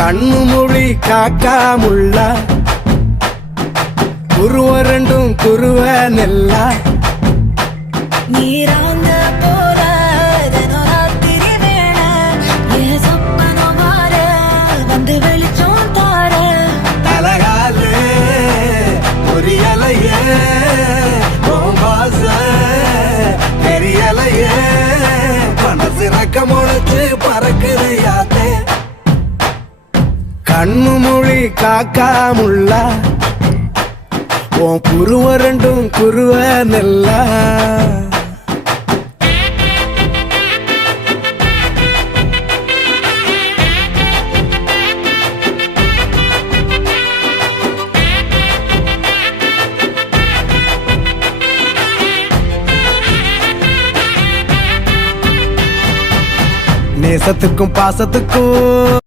கண்ணு மொழி காக்காமுள்ள குருவ ரெண்டும் குருவ நெல்லா நீராங்க போல தினராத்திரி வேண என் சொப்பனம் மாற வந்து வெளிச்சம் தார தலகாலே பொரியலையே ஓம்பாச பெரியலையே மனசு ரக்க முளைச்சு பறக்குது யாத்தே கண்ணு மொழி காக்காமுள்ள உன் குருவ ரெண்டும் குருவ நெல்லா நேசத்துக்கும் பாசத்துக்கும்